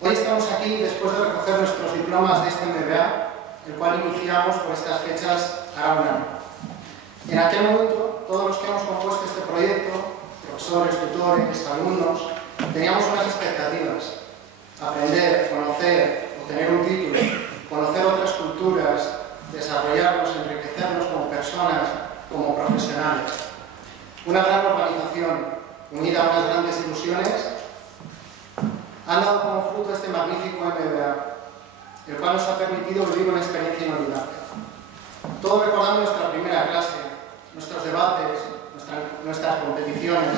Hoy estamos aquí después de recoger nuestros diplomas de este MBA, el cual iniciamos por estas fechas ahora un año. En aquel momento, todos los que hemos compuesto este proyecto, profesores, tutores, alumnos, teníamos unas expectativas: aprender, conocer, obtener un título, conocer otras culturas, desarrollarnos, enriquecernos como personas, como profesionales. Una gran organización, unida a unas grandes ilusiones, han dado como fruto este magnífico MBA, el cual nos ha permitido vivir una experiencia inolvidable. Todos recordamos nuestra primera clase, nuestros debates, nuestras competiciones,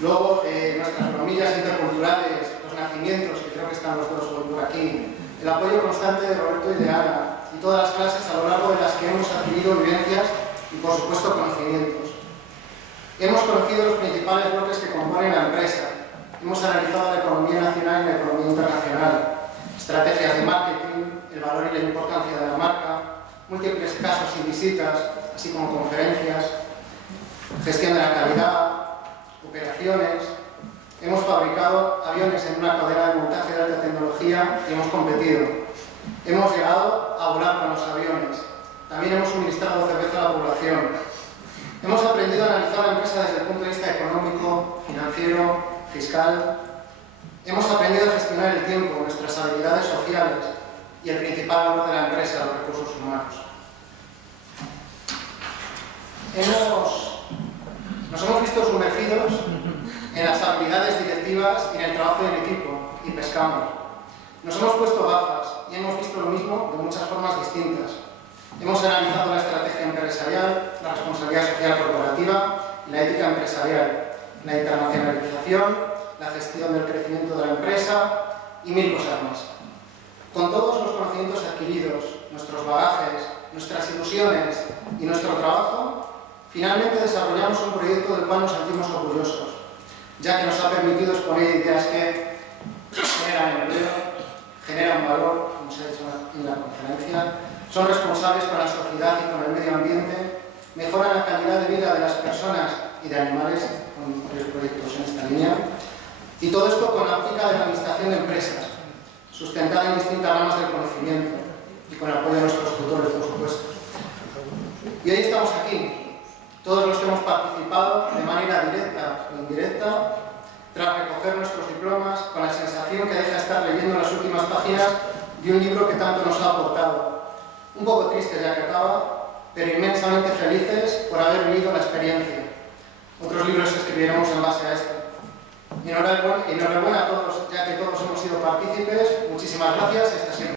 luego nuestras bromillas interculturales, los nacimientos, que creo que están los dos hoy por aquí, el apoyo constante de Roberto y de Ana, y todas las clases a lo largo de las que hemos adquirido vivencias y, por supuesto, conocimientos. Hemos conocido los principales bloques que componen la empresa. Hemos analizado la economía nacional y la economía internacional, estrategias de marketing, el valor y la importancia de la marca, múltiples casos y visitas, así como conferencias, gestión de la calidad, operaciones. Hemos fabricado aviones en una cadena de montaje de alta tecnología y hemos competido. Hemos llegado a volar con los aviones. También hemos suministrado cerveza a la población. Hemos aprendido a analizar la empresa desde el punto de vista económico, financiero, fiscal. Hemos aprendido a gestionar el tiempo, nuestras habilidades sociales y el principal valor de la empresa, los recursos humanos. Nos hemos visto sumergidos en las habilidades directivas y en el trabajo en equipo, y pescamos. Nos hemos puesto gafas y hemos visto lo mismo de muchas formas distintas. Hemos analizado la estrategia empresarial, la responsabilidad social corporativa y la ética empresarial, la internacionalización, la gestión del crecimiento de la empresa y mil cosas más. Con todos los conocimientos adquiridos, nuestros bagajes, nuestras ilusiones y nuestro trabajo, finalmente desarrollamos un proyecto del cual nos sentimos orgullosos, ya que nos ha permitido exponer ideas que generan empleo, generan valor, como se ha dicho en la conferencia, son responsables con la sociedad y con el medio ambiente, mejoran la calidad de vida de las personas y de animales, con varios proyectos en esta línea, y todo esto con la óptica de la administración de empresas, sustentada en distintas ramas del conocimiento y con el apoyo de nuestros tutores, por supuesto. Y hoy estamos aquí, todos los que hemos participado de manera directa o indirecta, tras recoger nuestros diplomas, con la sensación que deja estar leyendo las últimas páginas de un libro que tanto nos ha aportado. Un poco triste ya que acaba, pero inmensamente felices por haber vivido la experiencia. Otros libros escribiremos en base a esto. Enhorabuena a todos, ya que todos hemos sido partícipes. Muchísimas gracias. Esta siempre